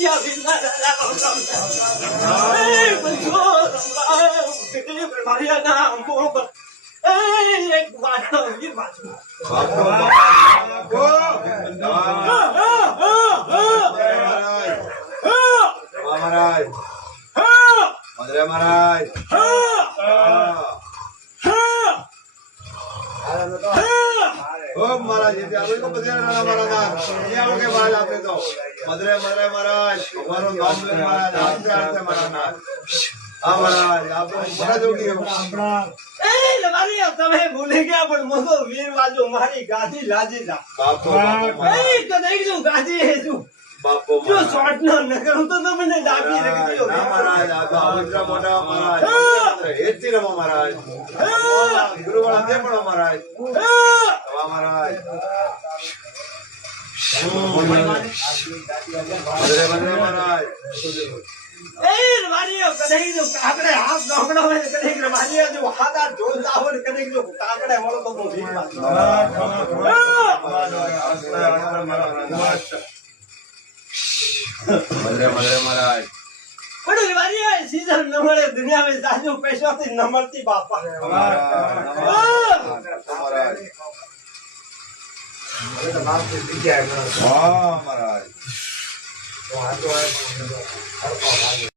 क्या बिना मारिया नाम एक बात ये बात महाराज मदरे महाराज ओ महाराज ये आवे को बदले ना महाराज ये आओगे बाल आपने तो मदरे मदरे महाराज हमारो नाम ले महाराज आपके आते महाराज हां महाराज आप महाराज होगी ए लवारी તમે ભૂલી ગયા પણ મોગો વીર વાજો મારી ગાદી લાજી જા બાપો એ કદઈ જો ગાદી હે જો બાપો જો શોર્ટ ન કરું તો તમને ડાબી રાખી દો ના महाराज आप आवitra મોટા महाराज હેતી રમો महाराज ગુરુ વાળા દે પડો महाराज વાહ महाराज મદરે મદરે महाराज એ લવારીઓ કદઈ જો કાકડે હાથ નોકડો હોય કદઈ લવારીઓ જો હાથા ઢોલતા હોય કદઈ જો કાકડે વળો તો વીર मदरे मदरे महाराज बड़ी लवारी है सीजन न મળે दुनिया में जाजू पैसा થી न મળતી बापा महाराज अरे तो बाप से दिख जाएगा हां महाराज तो हाथ तो है हर